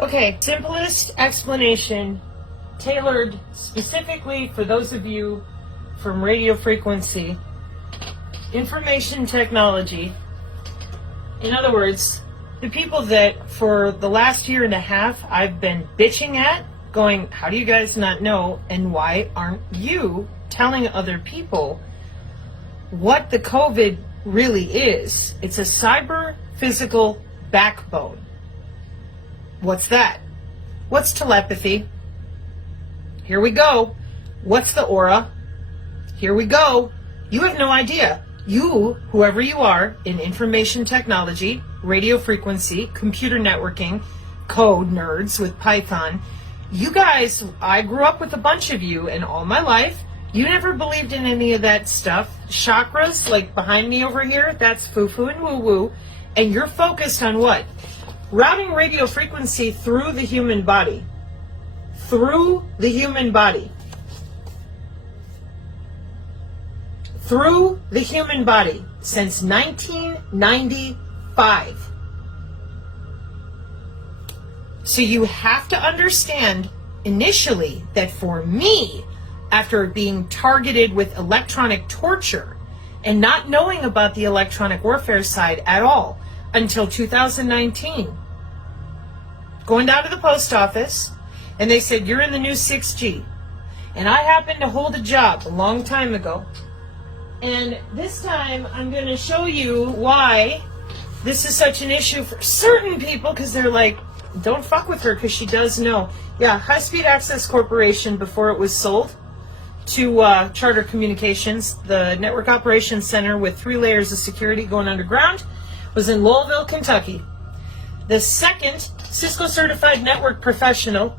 Okay, simplest explanation, tailored specifically for those of you from radio frequency, information technology. In other words, the people that for the last year and a half I've been bitching at, going, how do you guys not know, and why aren't you telling other people what the COVID really is? It's a cyber physical backbone. What's that? What's telepathy? Here we go. What's the aura? Here we go. You have no idea. You, whoever you are, in information technology, radio frequency, computer networking, code nerds with Python, you guys, I grew up with a bunch of you, and all my life, you never believed in any of that stuff. Chakras, like behind me over here, that's foo-foo and woo-woo, and you're focused on what? Routing radio frequency through the human body. Through the human body. Through the human body since 1995. So you have to understand initially that for me, after being targeted with electronic torture and not knowing about the electronic warfare side at all until 2019, going down to the post office, and they said, you're in the new 6G. And I happened to hold a job a long time ago. And this time, I'm going to show you why this is such an issue for certain people, because they're like, don't fuck with her, because she does know. Yeah, High Speed Access Corporation, before it was sold to Charter Communications, the Network Operations Center with 3 layers of security going underground, was in Louisville, Kentucky. The second Cisco certified network professional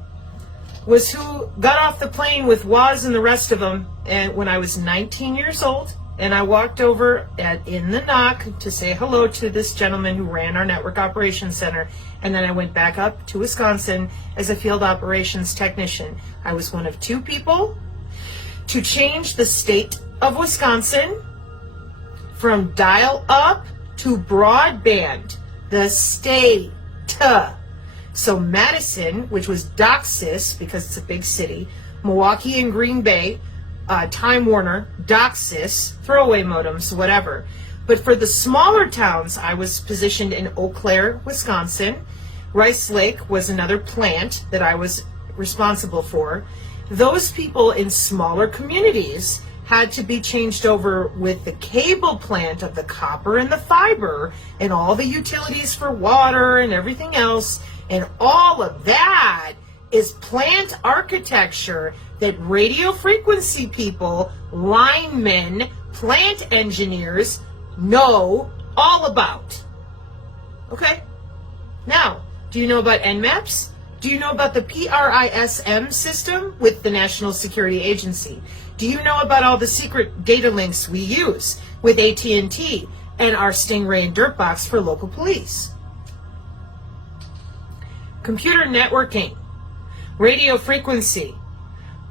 was who got off the plane with Woz and the rest of them, and when I was 19 years old, and I walked over in the knock to say hello to this gentleman who ran our network operations center, and then I went back up to Wisconsin as a field operations technician. I was one of 2 people to change the state of Wisconsin from dial-up to broadband. The state. So Madison, which was DOCSIS, because it's a big city, Milwaukee and Green Bay, Time Warner, DOCSIS, throwaway modems, whatever. But for the smaller towns, I was positioned in Eau Claire, Wisconsin. Rice Lake was another plant that I was responsible for. Those people in smaller communities had to be changed over with the cable plant of the copper and the fiber and all the utilities for water and everything else. And all of that is plant architecture that radio frequency people, linemen, plant engineers know all about. Okay? Now, do you know about NMAPs? Do you know about the PRISM system with the National Security Agency? Do you know about all the secret data links we use with AT&T and our Stingray and Dirtbox for local police? Computer networking, radio frequency.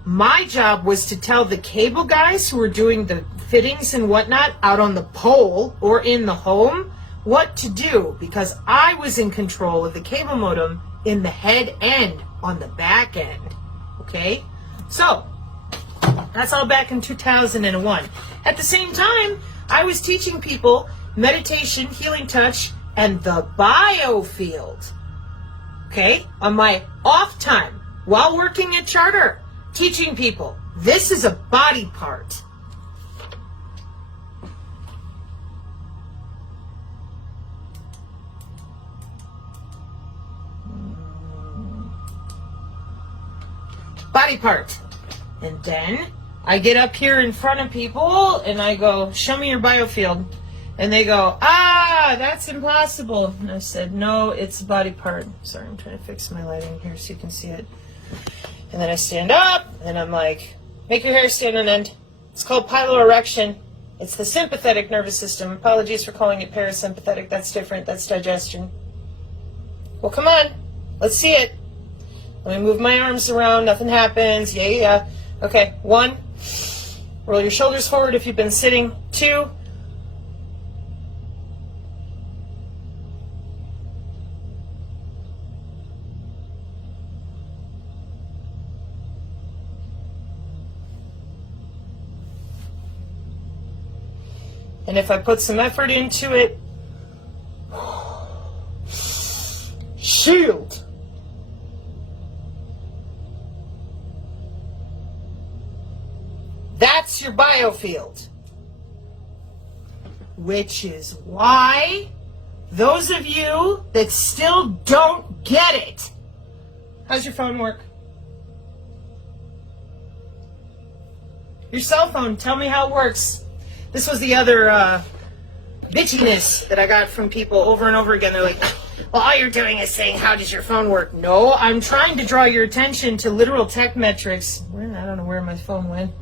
My job was to tell the cable guys who were doing the fittings and whatnot out on the pole or in the home what to do, because I was in control of the cable modem in the head end on the back end. Okay? So, that's all back in 2001. At the same time, I was teaching people meditation, healing touch, and the biofield. Okay? On my off time, while working at Charter, teaching people, this is a body part. Body part. And then I get up here in front of people and I go, show me your biofield. And they go, that's impossible. And I said, no, it's a body part. Sorry, I'm trying to fix my lighting here so you can see it. And then I stand up and I'm like, make your hair stand on end. It's called piloerection. It's the sympathetic nervous system. Apologies for calling it parasympathetic. That's different. That's digestion. Well, come on. Let's see it. Let me move my arms around. Nothing happens. Yeah. Okay. 1. Roll your shoulders forward if you've been sitting. 2. And if I put some effort into it, shield. That's your biofield. Which is why those of you that still don't get it. How's your phone work? Your cell phone, tell me how it works. This was the other bitchiness that I got from people over and over again. They're like, well, all you're doing is saying, how does your phone work? No, I'm trying to draw your attention to literal tech metrics. I don't know where my phone went.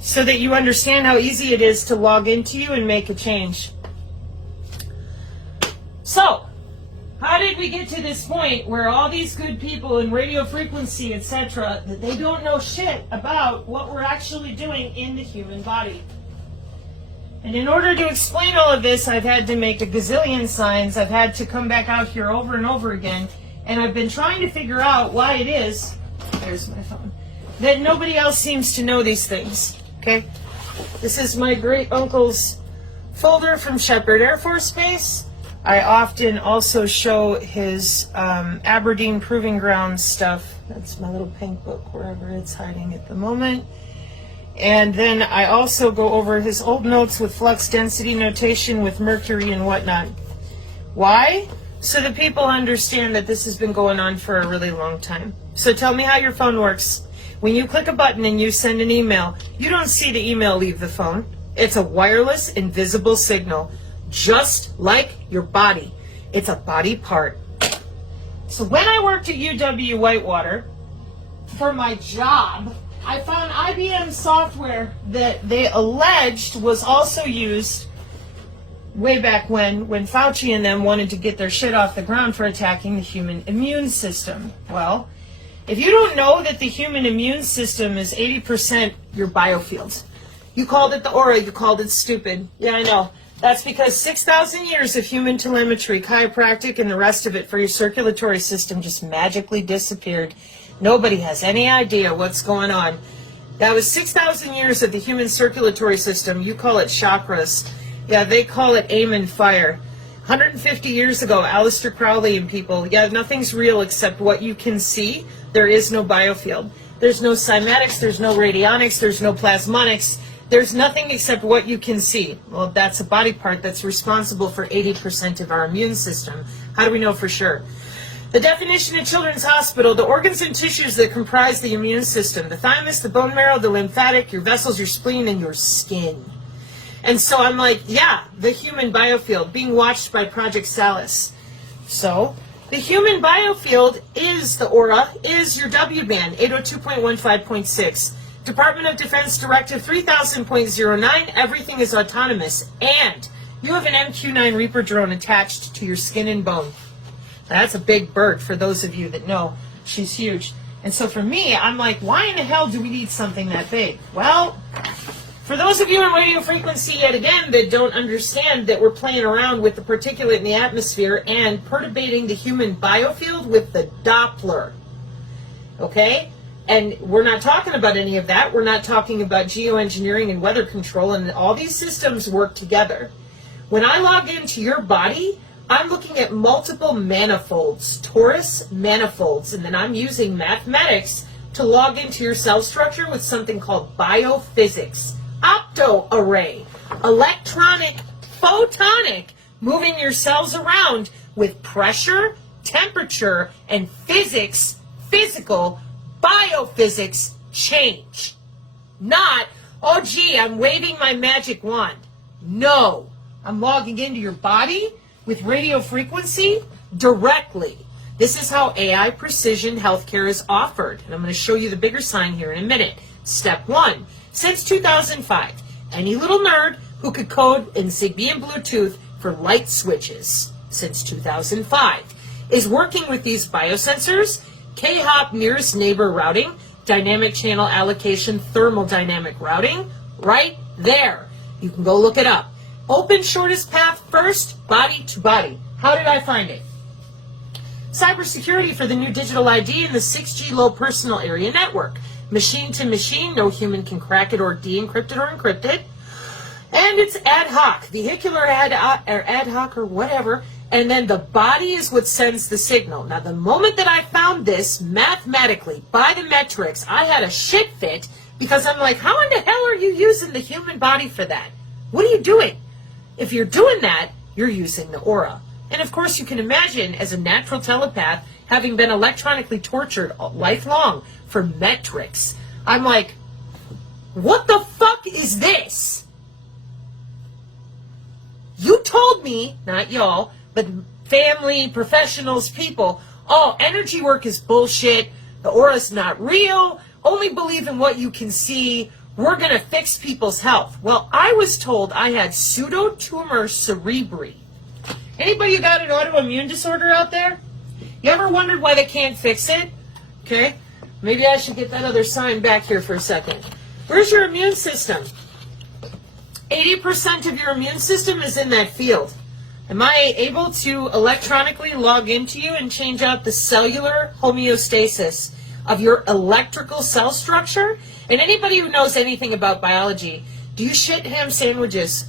So that you understand how easy it is to log into you and make a change. So, how did we get to this point where all these good people in radio frequency, etc., that they don't know shit about what we're actually doing in the human body? And in order to explain all of this, I've had to make a gazillion signs. I've had to come back out here over and over again. And I've been trying to figure out why it is, there's my phone, that nobody else seems to know these things. Okay? This is my great uncle's folder from Shepherd Air Force Base. I often also show his Aberdeen Proving Ground stuff. That's my little pink book, wherever it's hiding at the moment. And then I also go over his old notes with flux density notation with mercury and whatnot. Why? So that people understand that this has been going on for a really long time. So tell me how your phone works. When you click a button and you send an email, you don't see the email leave the phone. It's a wireless, invisible signal, just like your body. It's a body part. So when I worked at UW-Whitewater, for my job, I found IBM software that they alleged was also used way back when Fauci and them wanted to get their shit off the ground for attacking the human immune system. Well, if you don't know that the human immune system is 80% your biofield, you called it the aura, you called it stupid. Yeah, I know. That's because 6,000 years of human telemetry, chiropractic, and the rest of it for your circulatory system just magically disappeared. Nobody has any idea what's going on. That was 6,000 years of the human circulatory system. You call it chakras. Yeah, they call it aim and fire. 150 years ago, Aleister Crowley and people, yeah, nothing's real except what you can see. There is no biofield. There's no cymatics, there's no radionics, there's no plasmonics. There's nothing except what you can see. Well, that's a body part that's responsible for 80% of our immune system. How do we know for sure? The definition at Children's Hospital, the organs and tissues that comprise the immune system, the thymus, the bone marrow, the lymphatic, your vessels, your spleen, and your skin. And so I'm like, yeah, the human biofield being watched by Project Salus. So the human biofield is the aura, is your W band, 802.15.6. Department of Defense Directive 3000.09, everything is autonomous. And you have an MQ-9 Reaper drone attached to your skin and bone. That's a big bird for those of you that know. She's huge. And so for me, I'm like, why in the hell do we need something that big? Well, for those of you in radio frequency, yet again, that don't understand that we're playing around with the particulate in the atmosphere and perturbating the human biofield with the Doppler. Okay? And we're not talking about any of that. We're not talking about geoengineering and weather control, and all these systems work together. When I log into your body, I'm looking at multiple manifolds, torus manifolds, and then I'm using mathematics to log into your cell structure with something called biophysics, opto-array, electronic, photonic, moving your cells around with pressure, temperature, and physics, physical, biophysics change. Not, oh gee, I'm waving my magic wand. No, I'm logging into your body with radio frequency directly. This is how AI precision healthcare is offered. And I'm going to show you the bigger sign here in a minute. Step 1. Since 2005, any little nerd who could code in Zigbee and Bluetooth for light switches since 2005 is working with these biosensors, K-hop nearest neighbor routing, dynamic channel allocation, thermodynamic routing, right there. You can go look it up. Open shortest path first, body to body. How did I find it? Cybersecurity for the new digital ID and the 6G low personal area network. Machine to machine, no human can crack it or de-encrypt it or encrypt it. And it's ad hoc, vehicular ad hoc or whatever. And then the body is what sends the signal. Now, the moment that I found this mathematically by the metrics, I had a shit fit because I'm like, how in the hell are you using the human body for that? What are you doing? If you're doing that, you're using the aura. And of course, you can imagine as a natural telepath, having been electronically tortured lifelong for metrics, I'm like, what the fuck is this? You told me, not y'all, but family, professionals, people, oh, energy work is bullshit, the aura's not real, only believe in what you can see, we're going to fix people's health. Well, I was told I had pseudotumor cerebri. Anybody who got an autoimmune disorder out there? You ever wondered why they can't fix it? Okay, maybe I should get that other sign back here for a second. Where's your immune system? 80% of your immune system is in that field. Am I able to electronically log into you and change out the cellular homeostasis of your electrical cell structure? And anybody who knows anything about biology, do you shit ham sandwiches?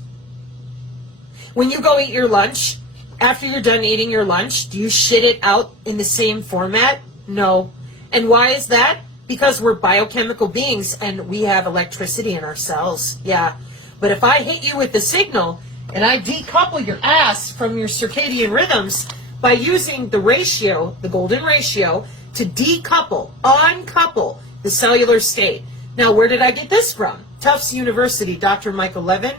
When you go eat your lunch, after you're done eating your lunch, do you shit it out in the same format? No. And why is that? Because we're biochemical beings and we have electricity in our cells. Yeah. But if I hit you with the signal and I decouple your ass from your circadian rhythms by using the ratio, the golden ratio, to decouple, uncouple the cellular state. Now, where did I get this from? Tufts University, Dr. Michael Levin.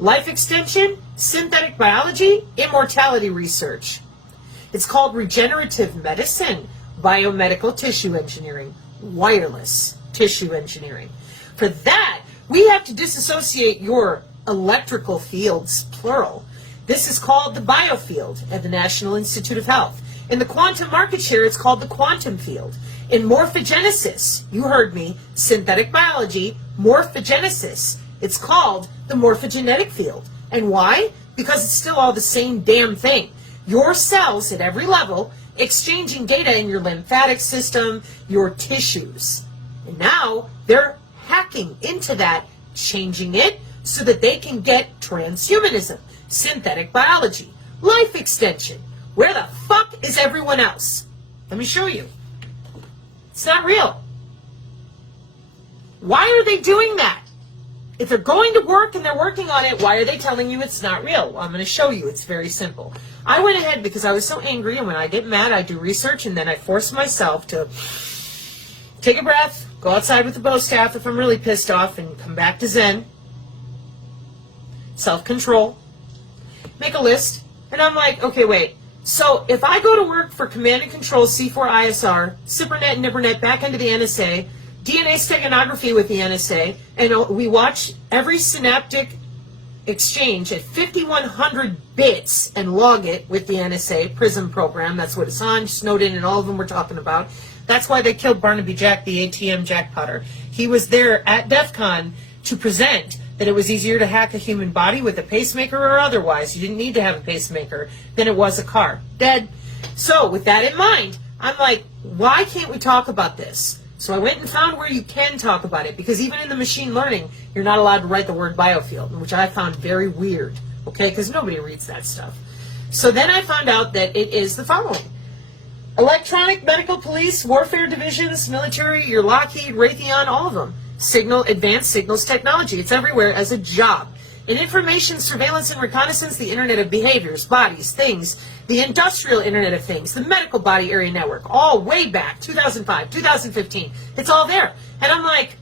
Life extension, synthetic biology, immortality research. It's called regenerative medicine, biomedical tissue engineering, wireless tissue engineering. For that, we have to disassociate your electrical fields, plural. This is called the biofield at the National Institute of Health. In the quantum market share, it's called the quantum field. In morphogenesis, you heard me, synthetic biology, morphogenesis, it's called the morphogenetic field. And why? Because it's still all the same damn thing. Your cells at every level exchanging data in your lymphatic system, your tissues. And now they're hacking into that, changing it so that they can get transhumanism, synthetic biology, life extension. Where the fuck is everyone else? Let me show you. It's not real. Why are they doing that? If they're going to work and they're working on it, why are they telling you it's not real? Well, I'm going to show you. It's very simple. I went ahead because I was so angry, and when I get mad, I do research, and then I force myself to take a breath, go outside with the bow staff if I'm really pissed off, and come back to Zen. Self-control. Make a list. And I'm like, okay, wait. So if I go to work for Command and Control C4ISR, CIPRNet, NIPRNet, back into the NSA, DNA steganography with the NSA, and we watch every synaptic exchange at 5,100 bits and log it with the NSA PRISM program. That's what Assange, Snowden, and all of them were talking about. That's why they killed Barnaby Jack, the ATM jackpotter. He was there at DEF CON to present that it was easier to hack a human body with a pacemaker or otherwise. You didn't need to have a pacemaker than it was a car. Dead. So with that in mind, I'm like, why can't we talk about this? So I went and found where you can talk about it, because even in the machine learning, you're not allowed to write the word biofield, which I found very weird, okay, because nobody reads that stuff. So then I found out that it is the following. Electronic, medical, police, warfare divisions, military, your Lockheed, Raytheon, all of them. Signal, advanced signals technology. It's everywhere as a job. In information, surveillance, and reconnaissance, the Internet of Behaviors, Bodies, Things, the Industrial Internet of Things, the Medical Body Area Network, all way back, 2005, 2015. It's all there. And I'm like,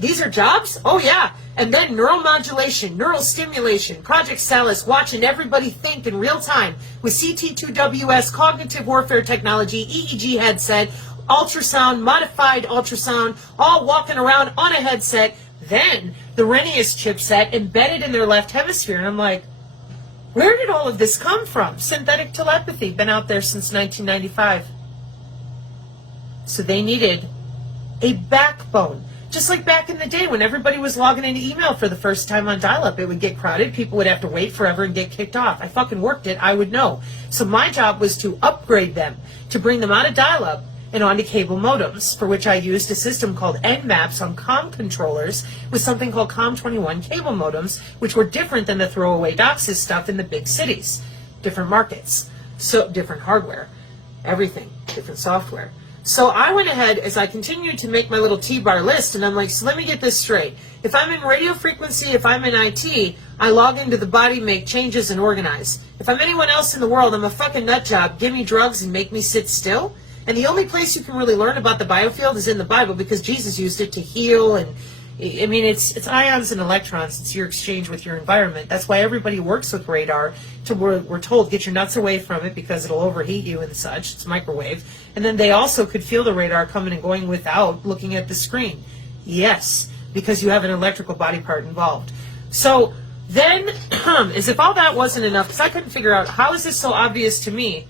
these are jobs? Oh, yeah. And then neuromodulation, neural stimulation, Project Salus, watching everybody think in real time with CT2WS, cognitive warfare technology, EEG headset, ultrasound, modified ultrasound, all walking around on a headset. Then the Renius chipset embedded in their left hemisphere. And I'm like, where did all of this come from? Synthetic telepathy, been out there since 1995. So they needed a backbone. Just like back in the day when everybody was logging into email for the first time on dial-up, it would get crowded, people would have to wait forever and get kicked off. I fucking worked it, I would know. So my job was to upgrade them, to bring them out of dial-up and onto cable modems, for which I used a system called NMAPs on comm controllers with something called COM21 cable modems, which were different than the throwaway DOCSIS stuff in the big cities. Different markets, so different hardware, everything, different software. So I went ahead as I continued to make my little T-bar list, and I'm like, so let me get this straight. If I'm in radio frequency, if I'm in IT, I log into the body, make changes, and organize. If I'm anyone else in the world, I'm a fucking nut job. Give me drugs and make me sit still. And the only place you can really learn about the biofield is in the Bible, because Jesus used it to heal. And I mean, it's ions and electrons. It's your exchange with your environment. That's why everybody works with radar. We're told, get your nuts away from it because it'll overheat you and such. It's microwave. And then they also could feel the radar coming and going without looking at the screen. Yes, because you have an electrical body part involved. So then, as if all that wasn't enough, because I couldn't figure out, how is this so obvious to me,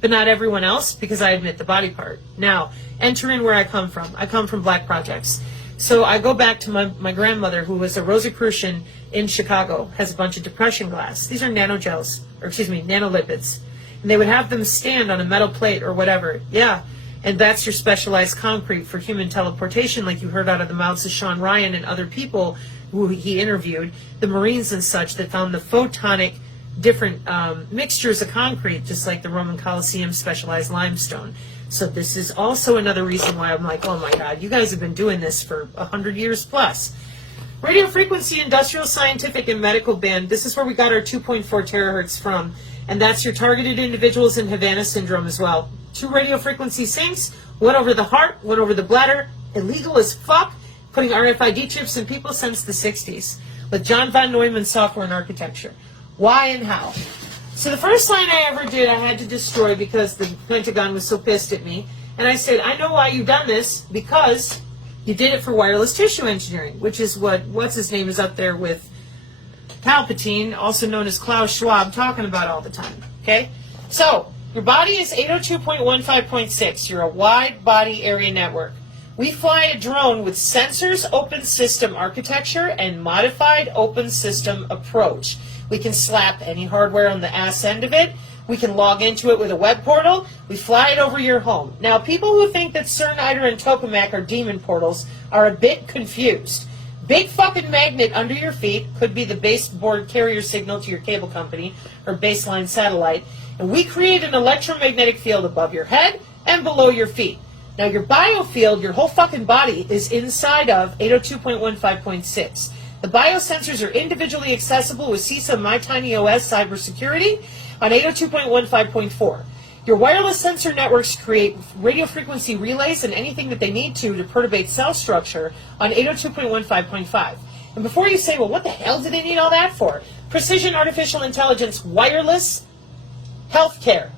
but not everyone else? Because I admit the body part. Now, enter in where I come from. I come from Black Projects. So I go back to my grandmother, who was a Rosicrucian in Chicago, has a bunch of depression glass. These are nanogels, or excuse me, nanolipids. And they would have them stand on a metal plate or whatever. Yeah. And that's your specialized concrete for human teleportation, like you heard out of the mouths of Sean Ryan and other people who he interviewed, the Marines and such, that found the photonic different mixtures of concrete, just like the Roman Colosseum specialized limestone. So this is also another reason why I'm like, oh my God, you guys have been doing this for 100 years plus. Radio frequency, industrial, scientific, and medical band. This is where we got our 2.4 terahertz from. And that's your targeted individuals in Havana syndrome as well. 2 radio frequency syncs, one over the heart, one over the bladder. Illegal as fuck, putting RFID chips in people since the 60s. With John von Neumann's software and architecture. Why and how? So the first line I ever did, I had to destroy because the Pentagon was so pissed at me. And I said, I know why you've done this, because you did it for wireless tissue engineering, which is what's his name is up there with Palpatine, also known as Klaus Schwab, talking about all the time. Okay? So, your body is 802.15.6. You're a wide body area network. We fly a drone with sensors, open system architecture, and modified open system approach. We can slap any hardware on the ass end of it. We can log into it with a web portal. We fly it over your home. Now, people who think that CERN, ITER, and Tokamak are demon portals are a bit confused. Big fucking magnet under your feet could be the baseboard carrier signal to your cable company or baseline satellite. And we create an electromagnetic field above your head and below your feet. Now, your biofield, your whole fucking body, is inside of 802.15.6. The biosensors are individually accessible with CISA MyTinyOS cybersecurity on 802.15.4. Your wireless sensor networks create radio frequency relays and anything that they need to perturbate cell structure on 802.15.5. And before you say, well, what the hell do they need all that for? Precision artificial intelligence, wireless healthcare.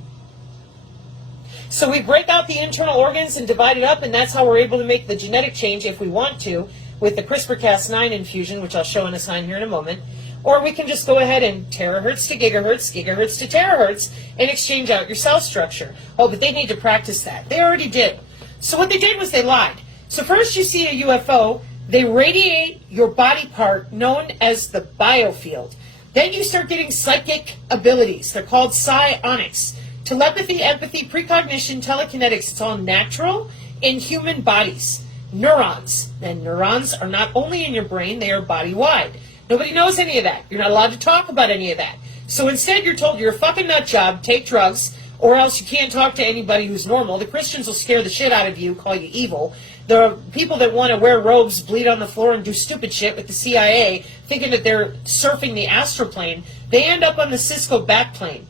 So we break out the internal organs and divide it up, and that's how we're able to make the genetic change if we want to with the CRISPR-Cas9 infusion, which I'll show in a sign here in a moment. Or we can just go ahead and terahertz to gigahertz, gigahertz to terahertz, and exchange out your cell structure. Oh, but they need to practice that. They already did. So what they did was they lied. So first you see a UFO, they radiate your body part known as the biofield. Then you start getting psychic abilities. They're called psionics. Telepathy, empathy, precognition, telekinetics. It's all natural in human bodies. Neurons. And neurons are not only in your brain, they are body-wide. Nobody knows any of that. You're not allowed to talk about any of that. So instead you're told you're a fucking nut job, take drugs, or else you can't talk to anybody who's normal. The Christians will scare the shit out of you, call you evil. The people that want to wear robes, bleed on the floor, and do stupid shit with the CIA, thinking that they're surfing the astral plane, they end up on the Cisco backplane.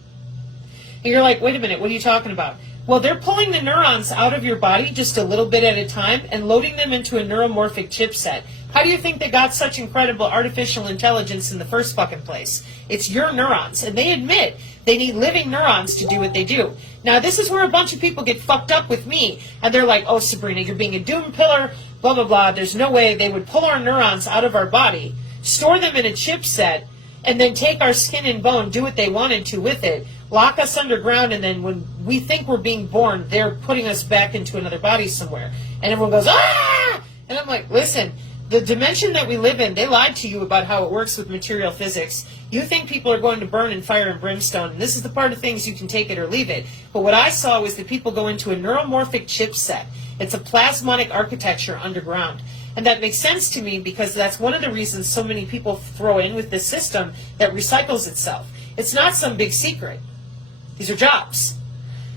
And you're like, wait a minute, what are you talking about? Well, they're pulling the neurons out of your body just a little bit at a time and loading them into a neuromorphic chipset. How do you think they got such incredible artificial intelligence in the first fucking place? It's your neurons. And they admit they need living neurons to do what they do. Now, this is where a bunch of people get fucked up with me. And they're like, oh, Sabrina, you're being a doom pillar, blah, blah, blah. There's no way they would pull our neurons out of our body, store them in a chipset, and then take our skin and bone, do what they wanted to with it, lock us underground, and then when we think we're being born, they're putting us back into another body somewhere. And everyone goes, ah! And I'm like, listen, the dimension that we live in, they lied to you about how it works with material physics. You think people are going to burn in fire and brimstone, and this is the part of things you can take it or leave it. But what I saw was that people go into a neuromorphic chipset. It's a plasmonic architecture underground. And that makes sense to me because that's one of the reasons so many people throw in with this system that recycles itself. It's not some big secret. These are jobs.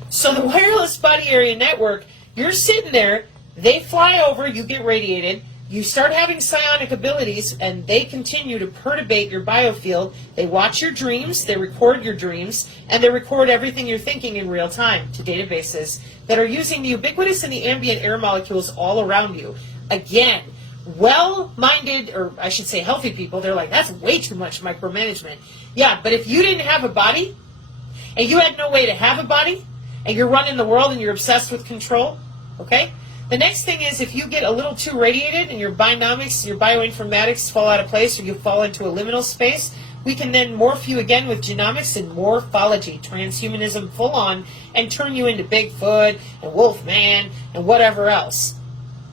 So the wireless body area network, you're sitting there, they fly over, you get radiated, you start having psionic abilities, and they continue to perturbate your biofield. They watch your dreams, they record your dreams, and they record everything you're thinking in real time to databases that are using the ubiquitous and the ambient air molecules all around you. Again, well-minded, or I should say healthy people, they're like, that's way too much micromanagement. Yeah, but if you didn't have a body, and you had no way to have a body, and you're running the world and you're obsessed with control, okay? The next thing is if you get a little too radiated and your bionomics, your bioinformatics fall out of place or you fall into a liminal space, we can then morph you again with genomics and morphology, transhumanism full on, and turn you into Bigfoot and Wolfman and whatever else.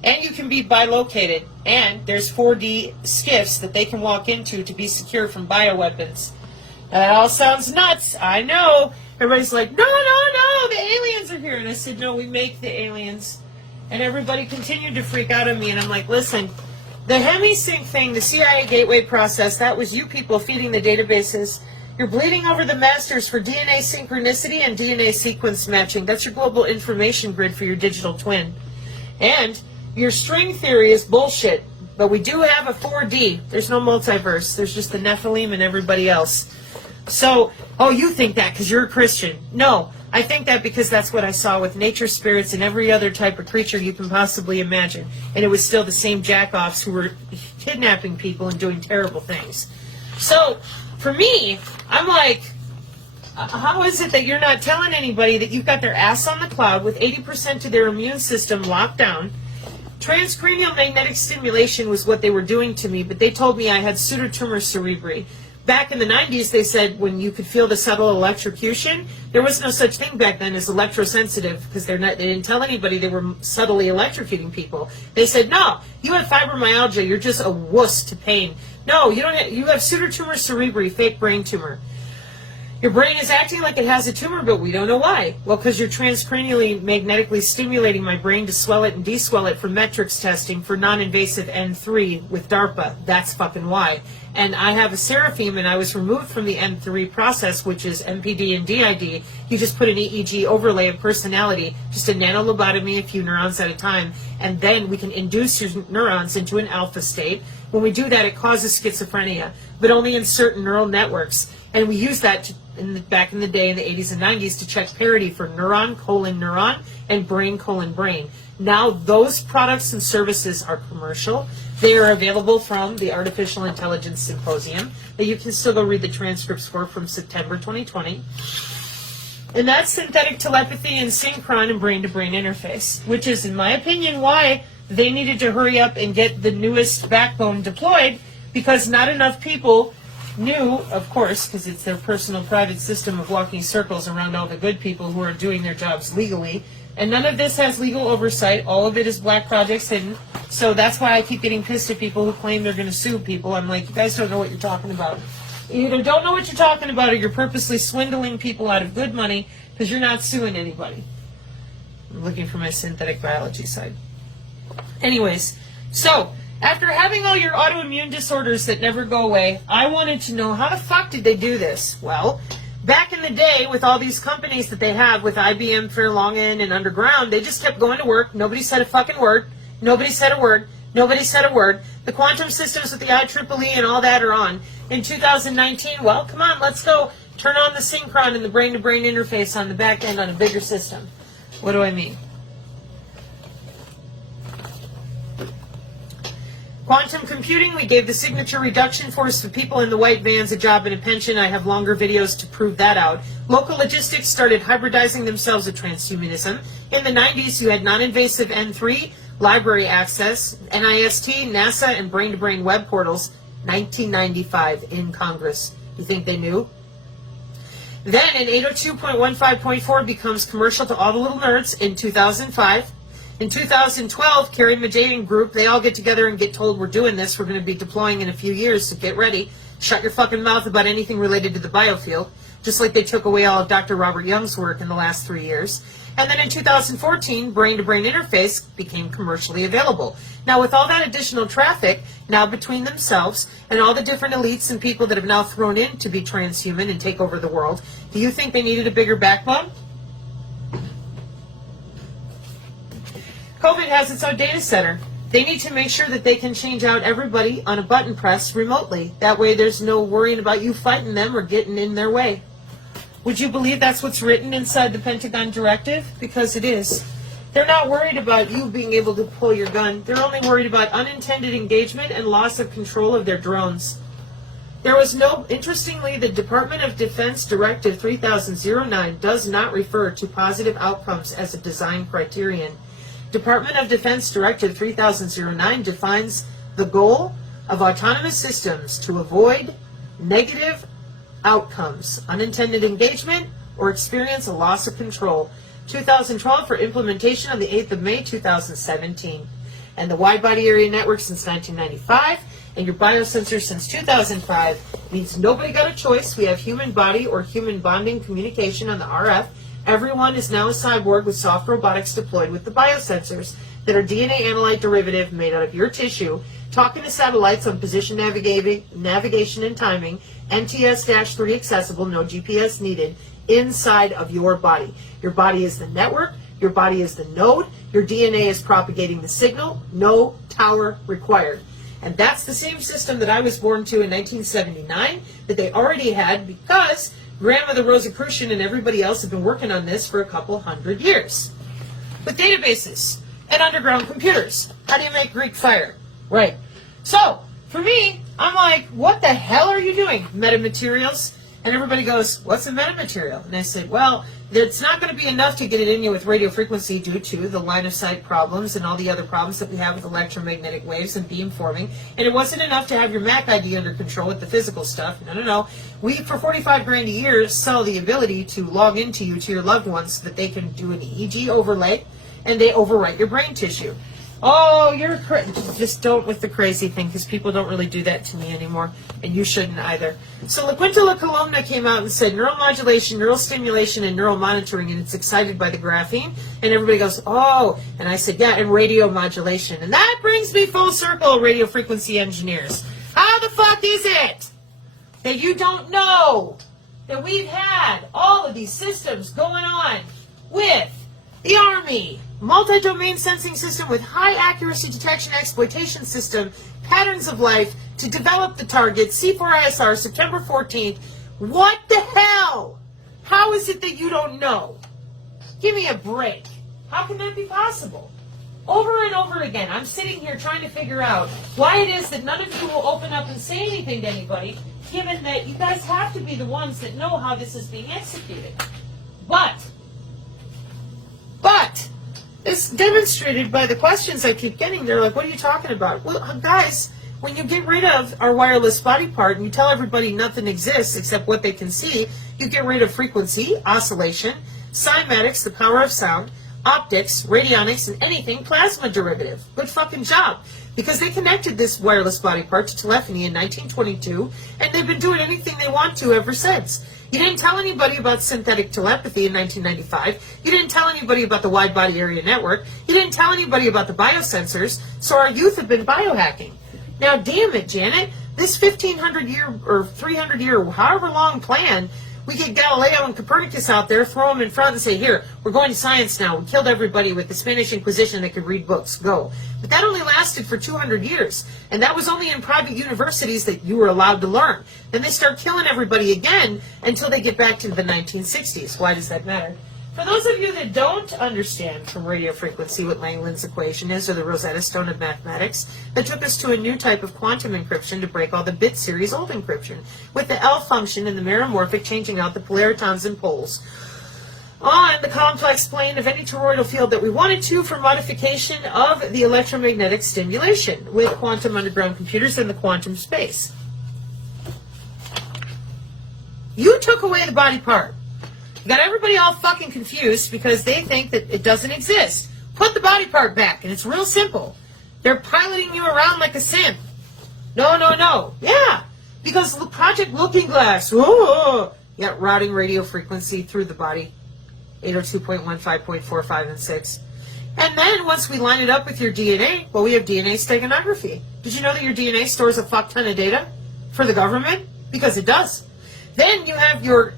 And you can be bilocated, and there's 4D skiffs that they can walk into to be secure from bioweapons. That all sounds nuts, I know. Everybody's like, no, the aliens are here. And I said, no, we make the aliens. And everybody continued to freak out on me, and I'm like, listen, the hemisync thing, the CIA gateway process, that was you people feeding the databases. You're bleeding over the masters for DNA synchronicity and DNA sequence matching. That's your global information grid for your digital twin. And your string theory is bullshit, but we do have a 4D. There's no multiverse. There's just the Nephilim and everybody else. So, oh, you think that because you're a Christian. No, I think that because that's what I saw with nature spirits and every other type of creature you can possibly imagine. And it was still the same jack-offs who were kidnapping people and doing terrible things. So, for me, I'm like, how is it that you're not telling anybody that you've got their ass on the cloud with 80% of their immune system locked down? Transcranial magnetic stimulation was what they were doing to me, but they told me I had pseudotumor cerebri. Back in the 90s, they said when you could feel the subtle electrocution, there was no such thing back then as electrosensitive because they didn't tell anybody they were subtly electrocuting people. They said, no, you have fibromyalgia, you're just a wuss to pain. No, you have pseudotumor cerebri, fake brain tumor. Your brain is acting like it has a tumor, but we don't know why. Well, because you're transcranially magnetically stimulating my brain to swell it and deswell it for metrics testing for non-invasive N3 with DARPA. That's fucking why. And I have a seraphim, and I was removed from the N3 process, which is MPD and DID. You just put an EEG overlay of personality, just a nanolobotomy, a few neurons at a time, and then we can induce your neurons into an alpha state. When we do that, it causes schizophrenia, but only in certain neural networks. And we use that back in the day in the 80s and 90s to check parity for neuron, neuron, and brain, brain. Now those products and services are commercial. They are available from the Artificial Intelligence Symposium that you can still go read the transcripts for from September 2020. And that's synthetic telepathy and synchron and brain-to-brain interface, which is, in my opinion, why they needed to hurry up and get the newest backbone deployed, because not enough people knew, of course, because it's their personal private system of walking circles around all the good people who are doing their jobs legally. And none of this has legal oversight. All of it is black projects hidden. So that's why I keep getting pissed at people who claim they're going to sue people. I'm like, you guys don't know what you're talking about. You either don't know what you're talking about or you're purposely swindling people out of good money because you're not suing anybody. I'm looking for my synthetic biology side. Anyways, so after having all your autoimmune disorders that never go away, I wanted to know how the fuck did they do this? Well, back in the day with all these companies that they have with IBM, Fairlongen, and Underground, they just kept going to work. Nobody said a fucking word. Nobody said a word. Nobody said a word. The quantum systems with the IEEE and all that are on. In 2019, well, come on, let's go turn on the synchron and the brain-to-brain interface on the back end on a bigger system. What do I mean? Quantum computing, we gave the signature reduction force to people in the white vans a job and a pension. I have longer videos to prove that out. Local logistics started hybridizing themselves with transhumanism. In the 90s, you had non-invasive N3, library access, NIST, NASA, and brain-to-brain web portals. 1995 in Congress. You think they knew? Then in 802.15.4 becomes commercial to all the little nerds in 2005. In 2012, Carrie Majaden group, they all get together and get told, we're doing this, we're going to be deploying in a few years, so get ready. Shut your fucking mouth about anything related to the biofield, just like they took away all of Dr. Robert Young's work in the last 3 years. And then in 2014, brain-to-brain interface became commercially available. Now, with all that additional traffic, now between themselves and all the different elites and people that have now thrown in to be transhuman and take over the world, do you think they needed a bigger backbone? COVID has its own data center. They need to make sure that they can change out everybody on a button press remotely. That way there's no worrying about you fighting them or getting in their way. Would you believe that's what's written inside the Pentagon directive? Because it is. They're not worried about you being able to pull your gun. They're only worried about unintended engagement and loss of control of their drones. There was no, interestingly, the Department of Defense Directive 3009 does not refer to positive outcomes as a design criterion. Department of Defense Directive 3009 defines the goal of autonomous systems to avoid negative outcomes, unintended engagement, or experience a loss of control. 2012 for implementation on the 8th of May 2017. And the wide body area network since 1995 and your biosensor since 2005 means nobody got a choice. We have human body or human bonding communication on the RF. Everyone is now a cyborg with soft robotics deployed with the biosensors that are DNA analyte derivative made out of your tissue, talking to satellites on position navigation and timing, NTS-3 accessible, no GPS needed, inside of your body. Your body is the network, your body is the node, your DNA is propagating the signal, no tower required. And that's the same system that I was born to in 1979 that they already had because Grandmother Rosicrucian and everybody else have been working on this for a couple hundred years. With databases and underground computers, how do you make Greek fire? Right. So, for me, I'm like, what the hell are you doing? Metamaterials? And everybody goes, what's a metamaterial? And I said, well, it's not going to be enough to get it in you with radio frequency due to the line of sight problems and all the other problems that we have with electromagnetic waves and beam forming. And it wasn't enough to have your MAC ID under control with the physical stuff. No. We, for $45,000 a year, sell the ability to log into you, to your loved ones, so that they can do an EEG overlay and they overwrite your brain tissue. Oh, you're just don't with the crazy thing, because people don't really do that to me anymore, and you shouldn't either. So La Quinta La Columna came out and said neuromodulation, neural stimulation, and neural monitoring, and it's excited by the graphene, and everybody goes, oh, and I said, yeah, and radio modulation. And that brings me full circle, radio frequency engineers. How the fuck is it that you don't know that we've had all of these systems going on with the Army, multi-domain sensing system with high accuracy detection exploitation system, patterns of life, to develop the target, C4ISR, September 14th. What the hell? How is it that you don't know? Give me a break. How can that be possible? Over and over again, I'm sitting here trying to figure out why it is that none of you will open up and say anything to anybody, given that you guys have to be the ones that know how this is being executed. But, it's demonstrated by the questions I keep getting. They're like, what are you talking about? Well, guys, when you get rid of our wireless body part and you tell everybody nothing exists except what they can see, you get rid of frequency, oscillation, cymatics, the power of sound, optics, radionics, and anything plasma derivative. Good fucking job. Because they connected this wireless body part to telephony in 1922, and they've been doing anything they want to ever since. You didn't tell anybody about synthetic telepathy in 1995. You didn't tell anybody about the wide body area network. You didn't tell anybody about the biosensors. So our youth have been biohacking. Now, damn it, Janet, this 1,500 year or 300 year, however long plan, we get Galileo and Copernicus out there, throw them in front and say, here, we're going to science now. We killed everybody with the Spanish Inquisition that could read books. Go. But that only lasted for 200 years. And that was only in private universities that you were allowed to learn. Then they start killing everybody again until they get back to the 1960s. Why does that matter? For those of you that don't understand from radio frequency what Langland's equation is, or the Rosetta Stone of mathematics, that took us to a new type of quantum encryption to break all the bit series old encryption, with the L function and the meromorphic changing out the polaritons and poles on the complex plane of any toroidal field that we wanted to for modification of the electromagnetic stimulation with quantum underground computers in the quantum space. You took away the body part. You got everybody all fucking confused because they think that it doesn't exist. Put the body part back, and it's real simple. They're piloting you around like a sim. No, no, no. Yeah, because Project Looking Glass. Whoa. Yeah, routing radio frequency through the body. 802.15.4, 5, and 6. And then once we line it up with your DNA, well, we have DNA steganography. Did you know that your DNA stores a fuck ton of data for the government? Because it does. Then you have your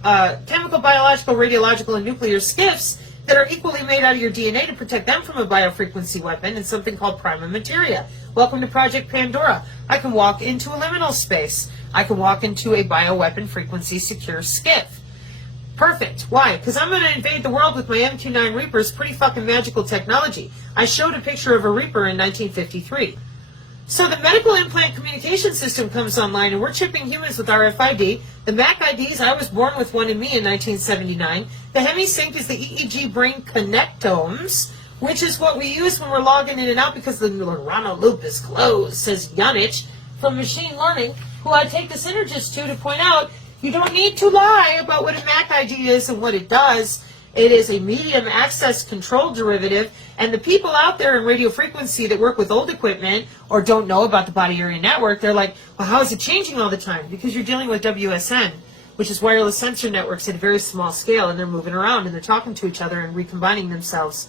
chemical, biological, radiological, and nuclear skiffs that are equally made out of your DNA to protect them from a biofrequency weapon and something called prima materia. Welcome to Project Pandora. I can walk into a liminal space. I can walk into a bioweapon frequency secure skiff. Perfect. Why? Because I'm going to invade the world with my MQ-9 Reapers, pretty fucking magical technology. I showed a picture of a Reaper in 1953. So the medical implant communication system comes online, and we're chipping humans with RFID. The MAC IDs, I was born with one in me in 1979. The HemiSync is the EEG brain connectomes, which is what we use when we're logging in and out because the neuronal loop is closed, says Janich from Machine Learning, who I take the synergist to point out you don't need to lie about what a MAC ID is and what it does. It is a medium access control derivative, and the people out there in radio frequency that work with old equipment or don't know about the body area network, they're like, well, how is it changing all the time? Because you're dealing with WSN, which is wireless sensor networks at a very small scale, and they're moving around and they're talking to each other and recombining themselves.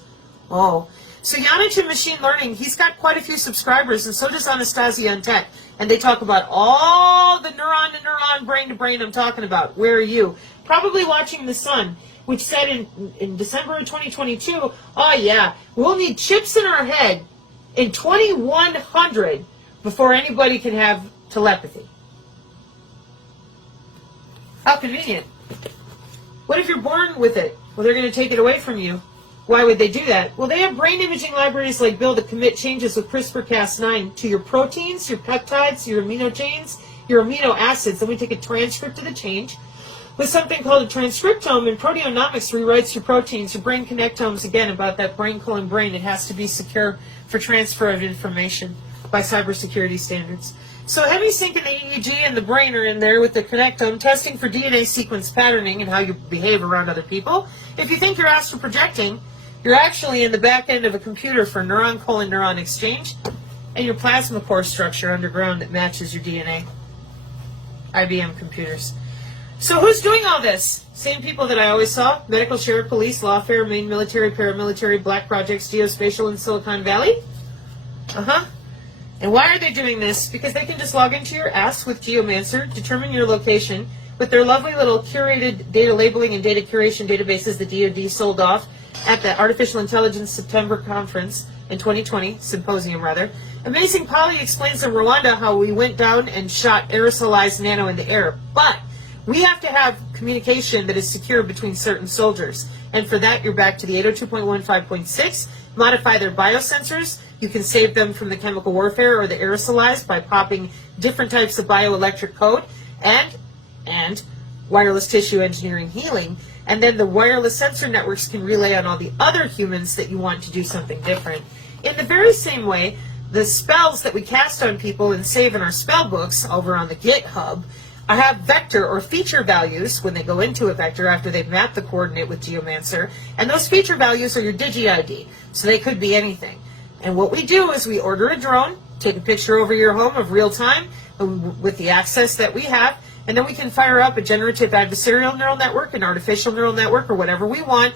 Oh. So Janich in Machine Learning, he's got quite a few subscribers, and so does Anastasia on Tech. And they talk about all the neuron-to-neuron, brain-to-brain I'm talking about. Where are you? Probably watching The Sun, which said in December of 2022, oh yeah, we'll need chips in our head in 2100 before anybody can have telepathy. How convenient. What if you're born with it? Well, they're going to take it away from you. Why would they do that? Well, they have brain imaging libraries like Bill that commit changes with CRISPR-Cas9 to your proteins, your peptides, your amino chains, your amino acids. Then we take a transcript of the change with something called a transcriptome, and proteomics rewrites your proteins. Your brain connectomes, again, about that brain calling brain. It has to be secure for transfer of information by cybersecurity standards. So HemiSync and the EEG and the brain are in there with the connectome, testing for DNA sequence patterning and how you behave around other people. If you think you're astral projecting, you're actually in the back end of a computer for neuron-colon-neuron exchange and your plasma core structure underground that matches your DNA. IBM computers. So who's doing all this? Same people that I always saw: medical, sheriff, police, lawfare, Maine military, paramilitary, black projects, geospatial, and Silicon Valley. And why are they doing this? Because they can just log into your ass with Geomancer, determine your location with their lovely little curated data labeling and data curation databases the DoD sold off at the Artificial Intelligence September conference in 2020, symposium rather. Amazing Polly explains in Rwanda how we went down and shot aerosolized nano in the air. But we have to have communication that is secure between certain soldiers. And for that, you're back to the 802.15.6. Modify their biosensors. You can save them from the chemical warfare or the aerosolized by popping different types of bioelectric code and wireless tissue engineering healing. And then the wireless sensor networks can relay on all the other humans that you want to do something different. In the very same way, the spells that we cast on people and save in our spell books over on the GitHub have vector or feature values when they go into a vector after they've mapped the coordinate with Geomancer. And those feature values are your Digi-ID. So they could be anything. And what we do is we order a drone, take a picture over your home of real time with the access that we have, and then we can fire up a generative adversarial neural network, an artificial neural network, or whatever we want,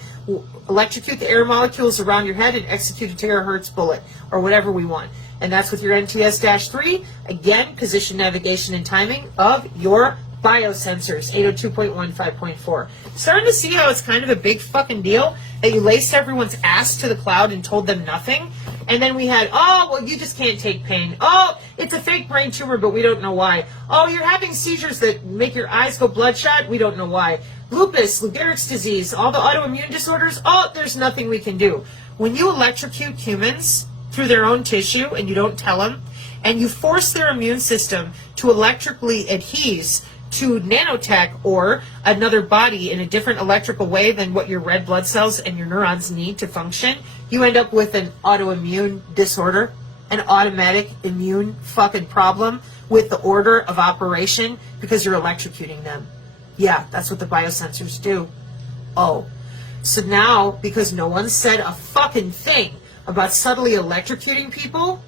electrocute the air molecules around your head and execute a terahertz bullet, or whatever we want. And that's with your NTS-3, again, position, navigation, and timing of your biosensors, 802.15.4. Starting to see how it's kind of a big fucking deal that you laced everyone's ass to the cloud and told them nothing. And then we had, oh, well, you just can't take pain. Oh, it's a fake brain tumor, but we don't know why. Oh, you're having seizures that make your eyes go bloodshot. We don't know why. Lupus, Lou Gehrig's disease, all the autoimmune disorders. Oh, there's nothing we can do. When you electrocute humans through their own tissue and you don't tell them, and you force their immune system to electrically adhere to nanotech or another body in a different electrical way than what your red blood cells and your neurons need to function, you end up with an autoimmune disorder, an automatic immune fucking problem with the order of operation because you're electrocuting them. Yeah, that's what the biosensors do. Oh, so now, because no one said a fucking thing about subtly electrocuting people.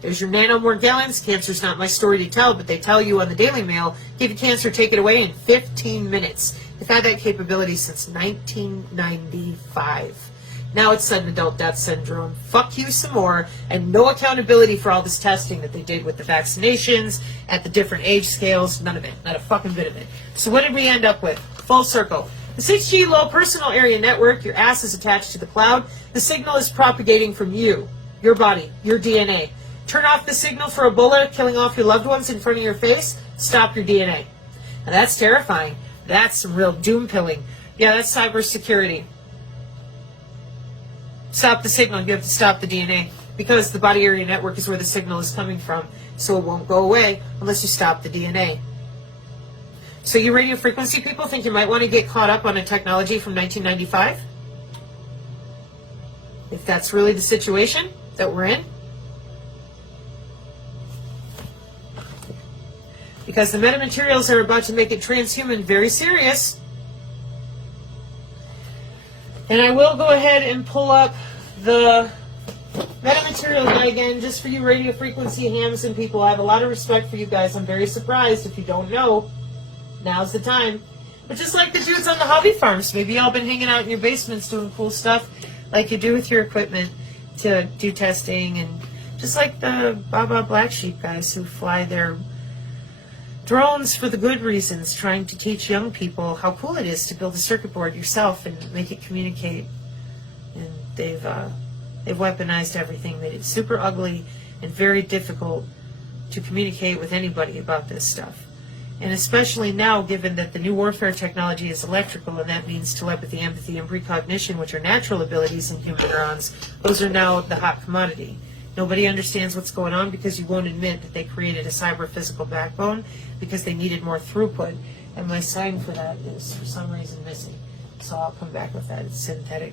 There's your nanomorgellons. Cancer's not my story to tell, but they tell you on the Daily Mail, give you cancer, take it away in 15 minutes. They've had that capability since 1995. Now it's sudden adult death syndrome. Fuck you some more, and no accountability for all this testing that they did with the vaccinations at the different age scales. None of it. Not a fucking bit of it. So what did we end up with? Full circle. The 6G low personal area network, your ass is attached to the cloud. The signal is propagating from you, your body, your DNA. Turn off the signal for Ebola killing off your loved ones in front of your face. Stop your DNA. Now that's terrifying. That's some real doom pilling. Yeah, that's cybersecurity. Stop the signal. You have to stop the DNA because the body area network is where the signal is coming from. So it won't go away unless you stop the DNA. So you radio frequency people think you might want to get caught up on a technology from 1995? If that's really the situation that we're in? Because the metamaterials are about to make it transhuman very serious. And I will go ahead and pull up the metamaterial guy again, just for you radio frequency hams and people. I have a lot of respect for you guys. I'm very surprised if you don't know. Now's the time. But just like the dudes on the hobby farms, maybe y'all been hanging out in your basements doing cool stuff like you do with your equipment to do testing, and just like the Baba Black Sheep guys who fly their drones for the good reasons, trying to teach young people how cool it is to build a circuit board yourself and make it communicate. And they've weaponized everything, made it super ugly and very difficult to communicate with anybody about this stuff. And especially now, given that the new warfare technology is electrical, and that means telepathy, empathy, and precognition, which are natural abilities in human neurons, those are now the hot commodity. Nobody understands what's going on because you won't admit that they created a cyber-physical backbone because they needed more throughput. And my sign for that is, for some reason, missing. So I'll come back with that. It's synthetic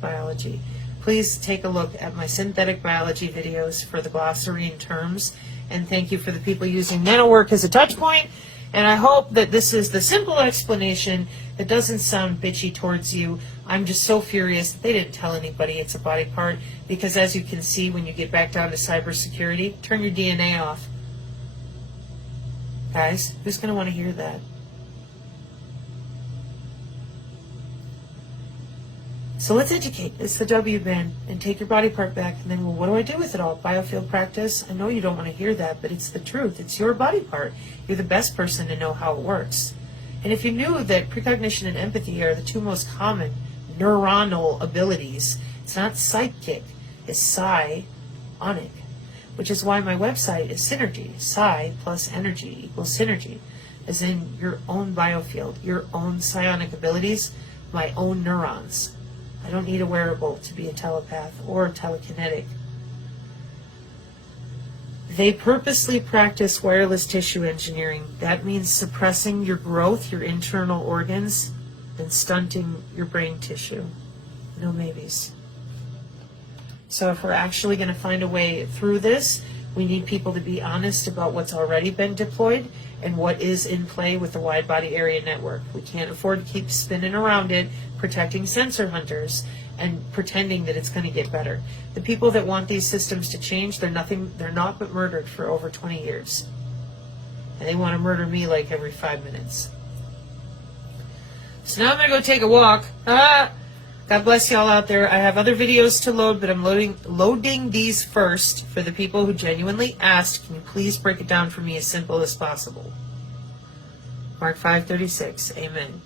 biology. Please take a look at my synthetic biology videos for the glossary and terms. And thank you for the people using NanoWork as a touch point. And I hope that this is the simple explanation that doesn't sound bitchy towards you. I'm just so furious that they didn't tell anybody it's a body part, because as you can see, when you get back down to cybersecurity, turn your DNA off. Guys, who's going to want to hear that? So let's educate. It's the W band, and take your body part back. And then, well, what do I do with it all? Biofield practice? I know you don't want to hear that, but it's the truth. It's your body part. You're the best person to know how it works. And if you knew that precognition and empathy are the two most common neuronal abilities, it's not psychic, it's psionic, which is why my website is Synergy. Psi plus energy equals synergy, as in your own biofield, your own psionic abilities, my own neurons. I don't need a wearable to be a telepath or telekinetic. They purposely practice wireless tissue engineering. That means suppressing your growth, your internal organs, and stunting your brain tissue. No maybes. So if we're actually going to find a way through this, we need people to be honest about what's already been deployed and what is in play with the wide body area network. We can't afford to keep spinning around it, protecting sensor hunters and pretending that it's going to get better. The people that want these systems to change, they're not but murdered for over 20 years. And they want to murder me like every 5 minutes. So now I'm going to go take a walk. God bless y'all out there. I have other videos to load, but I'm loading these first for the people who genuinely asked, can you please break it down for me as simple as possible? Mark 5:36. Amen.